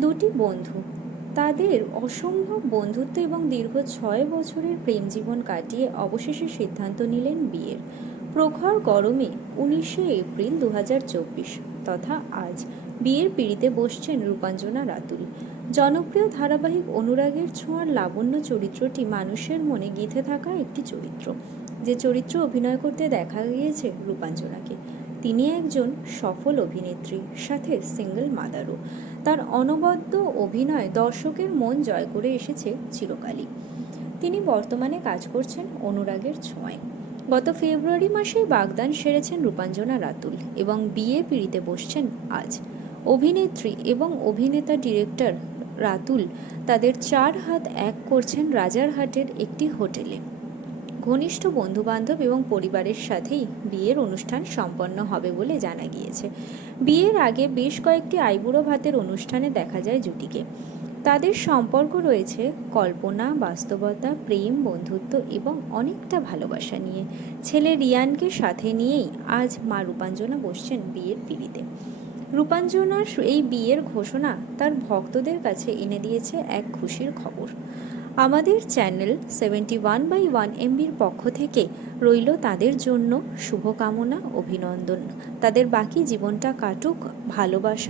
দুটি বন্ধু। তাদের অসম্ভব বন্ধুত্ব এবং দীর্ঘ ছয় বছরের প্রেম জীবন কাটিয়ে অবশেষে সিদ্ধান্ত নিলেন বিয়ের। প্রখর গরমে উনিশে এপ্রিল দু হাজার চব্বিশ তথা আজ বিয়ের পিড়িতে বসছেন রূপাঞ্জনা রাতুল। জনপ্রিয় ধারাবাহিক অনুরাগের ছোঁয়ার লাবণ্য চরিত্রটি মানুষের মনে গেঁথে থাকা একটি চরিত্র। যে চরিত্র অভিনয় করতে দেখা গিয়েছে রূপাঞ্জনাকে। তিনি একজন সফল অভিনেত্রী সাথে সিঙ্গেল মাদারও। তার অনবদ্য অভিনয় দর্শকের মন জয় করে এসেছে চিরকালই। তিনি বর্তমানে কাজ করছেন অনুরাগের ছোঁয়ায়। গত ফেব্রুয়ারি মাসেই বাগদান সেরেছেন রূপাঞ্জনা রাতুল এবং বিয়ে পিড়িতে বসছেন আজ। অভিনেত্রী এবং অভিনেতা ডিরেক্টর রাতুল তাদের চার হাত এক করছেন রাজারহাটের একটি হোটেলে। ঘনিষ্ঠ বন্ধুবান্ধব এবং পরিবারের সাথেই বিয়ের অনুষ্ঠান সম্পন্ন হবে বলে জানা গিয়েছে। বিয়ের আগে বেশ কয়েকটি আইবুড়ো ভাতের অনুষ্ঠানে দেখা যায় জুটিকে। তাদের সম্পর্ক রয়েছে কল্পনা, বাস্তবতা, প্রেম, বন্ধুত্ব এবং অনেকটা ভালোবাসা নিয়ে। ছেলে রিয়ানকে সাথে নিয়েই আজ মা রূপাঞ্জনা বসছেন বিয়ের পিড়িতে। রূপাঞ্জনার এই বিয়ের ঘোষণা তার ভক্তদের কাছে এনে দিয়েছে এক খুশির খবর। আমাদের channel seventy one by one এমবির পক্ষ থেকে রইল তাদের জন্য শুভকামনা, অভিনন্দন। তাদের বাকি জীবনটা কাটুক, ভালোবাসা